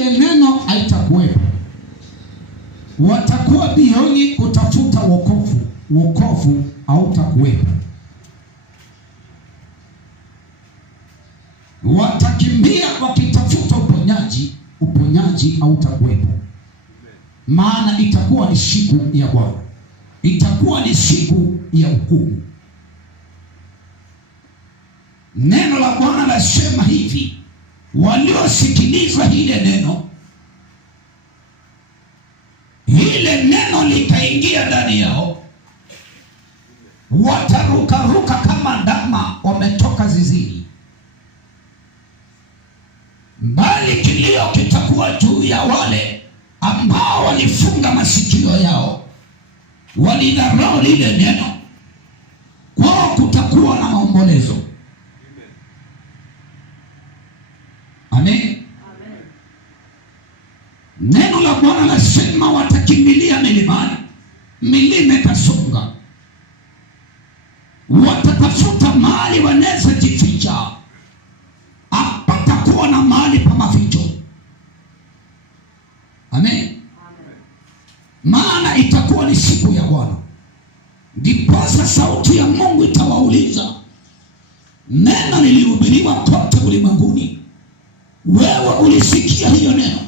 ile neno haitakuwepo. Watakuwa mbioni kutafuta wokovu, wokovu hautakuwepo. Watakimbia wakitafuta uponyaji, uponyaji hautakuwepo. Maana itakuwa ni siku ya Bwana, itakuwa ni siku ya hukumu. Neno la Bwana lasema hivi, waliosikiliza ile neno likaingia ndani yao, watarukaruka kama ndama wametoka zizini, bali kilio kitakuwa juu ya wale ambao walifunga masikio yao, walidharau lile neno. Kwao kutakuwa na maombolezo. Amen. Neno la Bwana lasema watakimbilia milimani, milima itasonga. Watatafuta mahali wanaweza jificha, hapatakuwa na mahali pa maficho. Amen. Maana itakuwa ni siku ya Bwana. Ndiposa sauti ya Mungu itawauliza, neno lilihubiriwa kote ulimwenguni, wewe ulisikia hiyo neno?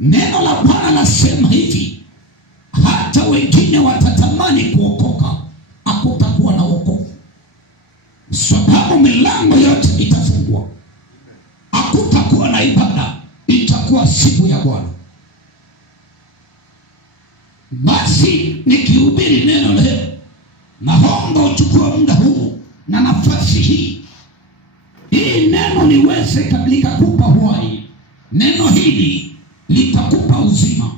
Neno la Bwana lasema hivi, hata wengine watatamani kuokoka, hakutakuwa na wokovu, sababu milango yote itafungwa. Hakutakuwa na ibada, itakuwa siku ya Bwana. Basi nikihubiri neno leo, naomba uchukue muda huu na nafasi hii, neno liweze likakupa uhai. Neno hili litakupa uzima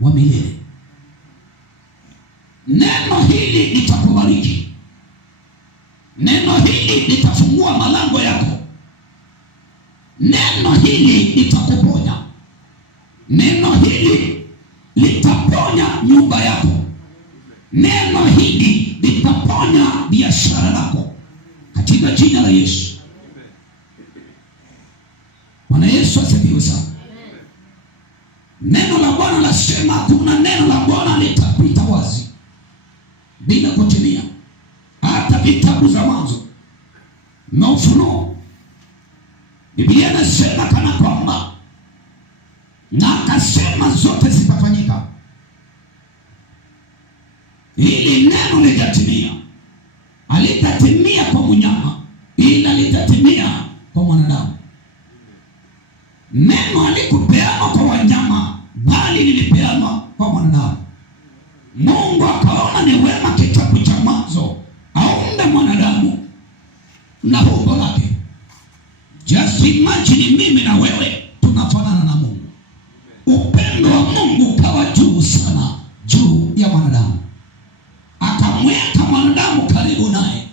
wa milele. Neno hili litakubariki. Neno hili litafungua malango yako. Neno hili litakuponya. Neno hili litaponya nyumba yako. Neno hili litaponya biashara yako, katika jina la Yesu. Bwana Yesu asifiwe sana. Neno la Bwana lasema kuna neno la Bwana litapita wazi bila kutimia. Hata vitabu za Mwanzo na Ufunuo, Biblia inasema kana kwamba, na akasema zote zitafanyika. Hili neno litatimia. Halitatimia kwa mnyama, ila litatimia kwa mwanadamu. Neno halikupeanwa kwa wanyama, bali lilipeanwa kwa mwanadamu. Mungu akaona ni wema kitabu cha Mwanzo aumbe mwanadamu na umbo lake. Just imagine mimi na wewe tunafanana na Mungu. Upendo wa Mungu ukawa juu sana juu ya mwanadamu, akamweka mwanadamu karibu naye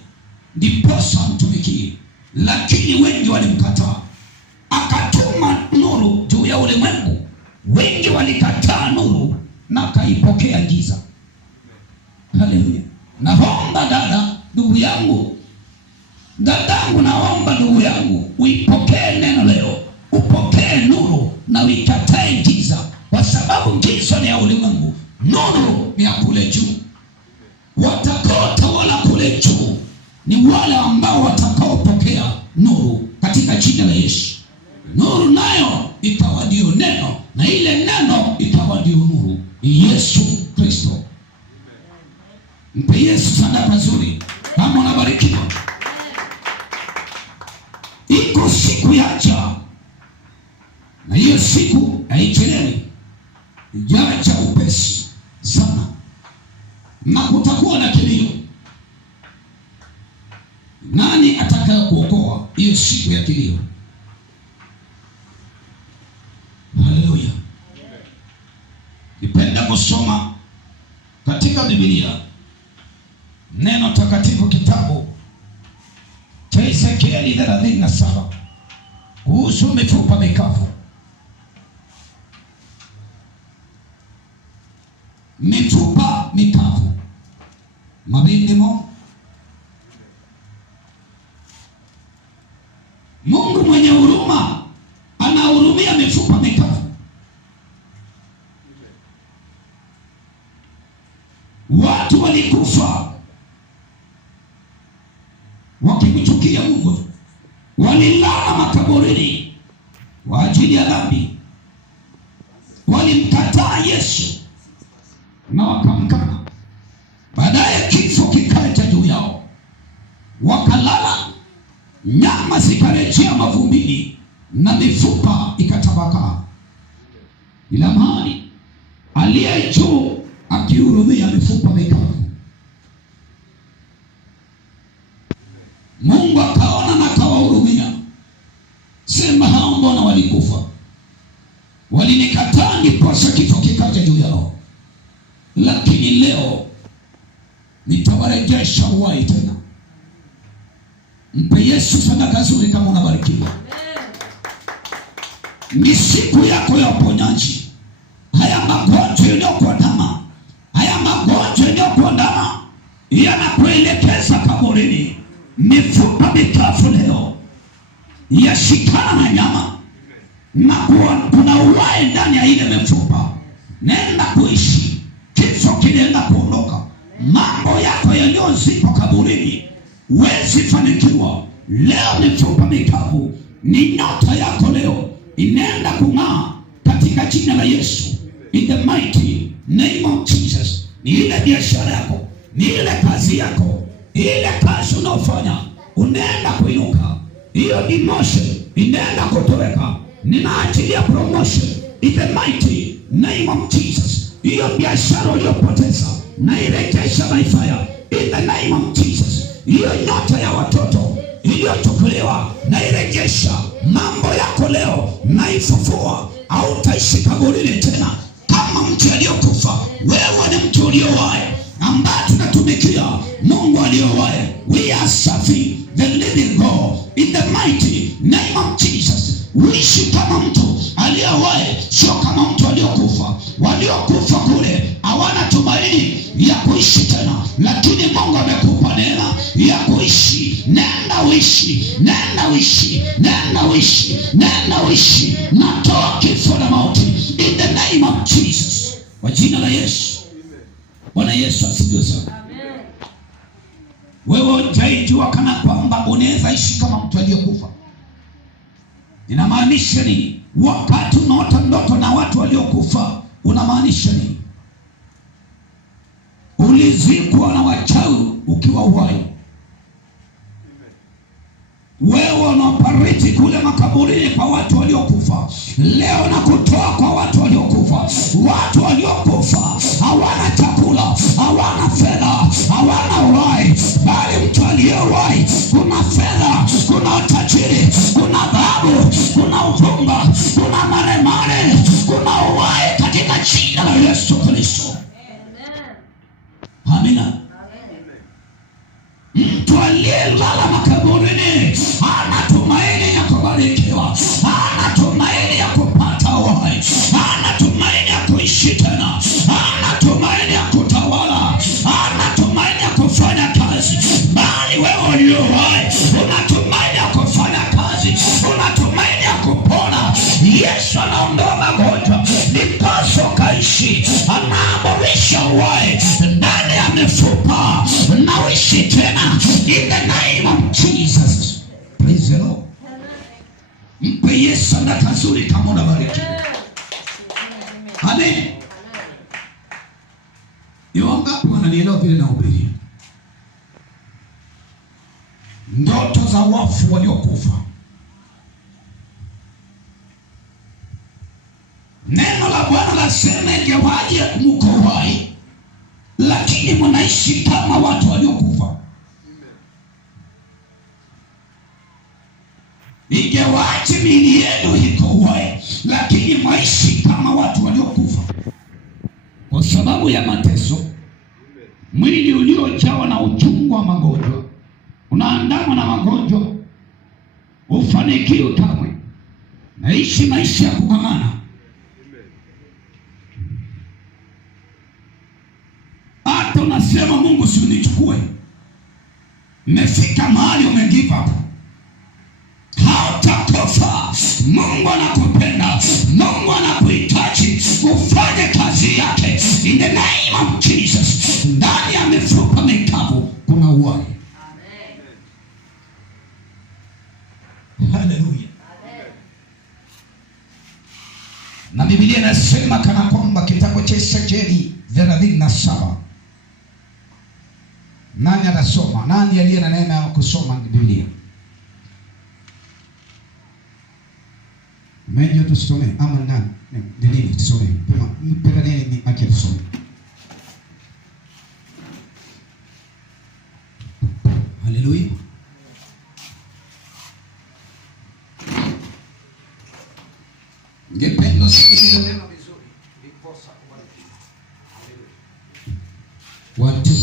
ndiposa mtumikie. Lakini wengi walimkataa. Akatuma nuru juu ya ulimwengu, wengi walikataa nuru na kaipokea giza. Haleluya. Naomba dada, ndugu yangu, dadangu, naomba ndugu yangu, uipokee neno leo, upokee nuru na uikatae giza, kwa sababu giza ni ya ulimwengu, nuru ni ya kule juu. Watakaotawala kule juu ni wale ambao watakaopokea nuru katika jina la Yesu. Nuru nayo ikawa ndio neno, na ile neno ikawa ndio nuru, Yesu Kristo. Mpe Yesu sadaka nzuri kama unabarikiwa. Iko siku yaja, na hiyo siku haichelewi, yaja upesi sana, na kutakuwa na kilio. Nani atakaye kuokoa hiyo siku ya kilio? Haleluya. Nipenda kusoma katika Biblia neno takatifu, kitabu cha Ezekieli 37 kuhusu mifupa mikavu. Mifupa mikavu, mabindimo, Mungu mwenye huruma anahurumia mifupa mikavu. Watu walikufa wakimchukia Mungu, walilala makaburini kwa ajili ya dhambi, walimkataa Yesu na wakamkana. Baadaye kifo kikaja juu yao, wakalala, nyama zikarejea mavumbini na mifupa ikatapakaa. Ila mahali aliye juu akihurumia mifupa mikavu. Mungu akaona na akawahurumia. Sema, hao mbona walikufa, walinikataa ndiposa kifo kikaja juu yao, lakini leo nitawarejesha uhai tena. Mpe Yesu sadaka nzuri kama unabarikiwa. Ni siku yako ya uponyaji. Haya magonjwa yaliyokuandama, haya magonjwa yaliyokuandama yanakuelekeza kaburini. Mifupa mikavu leo yashikana na nyama, na kuna uhai ndani ya ile mifupa. Nenda kuishi, kifo kinaenda kuondoka. Mambo yako yaliyozikwa kaburini wezi fanikiwa. Leo mifupa mikavu, ni nyota yako leo inaenda kung'aa katika jina la Yesu. In the mighty name of Jesus. Ni ile biashara yako, ni ile kazi yako, ile kazi unaofanya unaenda kuinuka. Hiyo demotion inaenda kutoweka. Ninaachilia promotion in the mighty name of Jesus. Hiyo biashara uliyopoteza na irejesha by fire in the name of Jesus. Hiyo nyota ya watoto iliyochukuliwa na irejesha. Mambo yako leo na ifufua. Hautaishi kaburini tena kama mtu aliyokufa. Wewe ni mtu uliowahi, ambaye tunatumikia Mungu aliyowahi. We are serving the living God in the mighty name of Jesus. Uishi kama mtu aliyewahi, sio kama mtu aliyokufa. Waliokufa kule hawana tumaini ya kuishi tena, lakini Mungu amekupa neema ya kuishi. Nenda uishi, nenda uishi, nenda uishi, nenda uishi. Natoa kifo na mauti in the name of Jesus, kwa jina la Yesu. Bwana Yesu asifiwe sana. Wewe hujajua kana kwamba unaweza ishi kama mtu aliyokufa. Inamaanisha nini? Wakati unaota ndoto na watu waliokufa, unamaanisha nini? Ulizikwa na wachawi ukiwa uhai. Wewe unapariti kule makaburini kwa watu waliokufa. Leo na kutoa kwa watu waliokufa. Watu waliokufa hawana chakula, hawana fedha, hawana uhai. Bali mtu aliye uhai, kuna fedha, kuna utajiri, kuna dhahabu, kuna uvumba, kuna maremare, kuna uhai katika jina la Yesu Kristo. Amina. Mtu aliyelala makaburini hana tumaini ya kubarikiwa, hana tumaini ya kupata uhai, hana tumaini ya kuishi tena, hana tumaini ya kutawala, hana tumaini ya kufanya kazi. Bali wewe ulio hai una tumaini ya kufanya kazi, una tumaini ya kupona. Yesu anaondoa magonjwa ndiposa ukaishi. Anaamrisha uhai ndani ya mifupa na uishi tena in the name of Jesus. Praise the Lord. Mpe Yesu sadaka nzuri kama unabarikiwa. Amen. Ni wangapi wananielewa vile nahubiri? Ndoto za wafu waliokufa. Neno la Bwana lasema ingewaje mko hai, lakini mnaishi kama watu waliokufa. Ingewaje miili yenu iko hai, lakini mnaishi kama watu waliokufa. Kwa sababu ya mateso, mwili uliojawa na uchungu wa magonjwa, unaandamwa na magonjwa, ufanikiwe kamwe. Naishi maisha ya kung'ang'ana. Hata unasema Mungu si unichukue. Mmefika mahali umegive up. Mungu anakupenda, Mungu anakuhitaji ufanye kazi yake. In the name of Jesus. Ndani ya mifupa mikavu kuna uhai. Haleluya. Na Biblia inasema kana kwamba kitabu cha Ezekieli 37. Nani atasoma? Nani aliye na neema ya kusoma Biblia? Mwenye tusome ama nani? Nini tusome? Mpenda nini maki tusome? Haleluya. Ngependa sikiliza neno vizuri ndiposa kubarikiwa. Haleluya. 1 2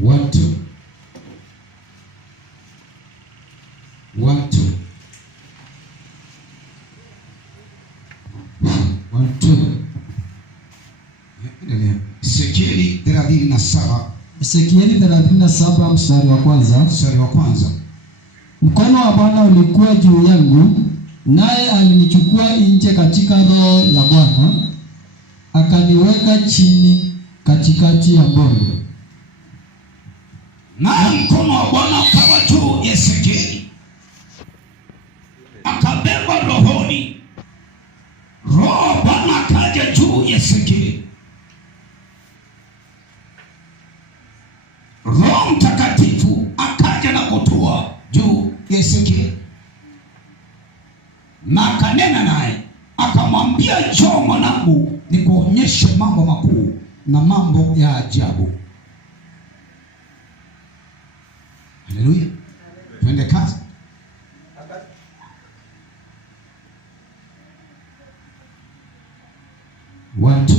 1 2 1 2 1 2. Ezekieli 37. Ezekieli 37 mstari wa kwanza. Mkono wa Bwana ulikuwa juu yangu, naye alinichukua nje katika roho ya Bwana, akaniweka chini katikati ya bonde. Naye mkono wa Bwana ukawa juu ya Ezekieli, akabeba rohoni. Roho wa Bwana akaja juu ya Ezekieli. Roho Mtakatifu akaja na kutua juu ya Ezekieli, na akanena naye akamwambia, njoo mwanangu, nikuonyeshe mambo makuu na mambo ya ajabu. Haleluya. Twende kazi. Watu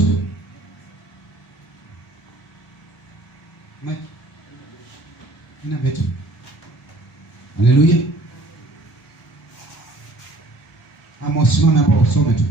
ina betu. Haleluya. Ama usimame hapo usome tu.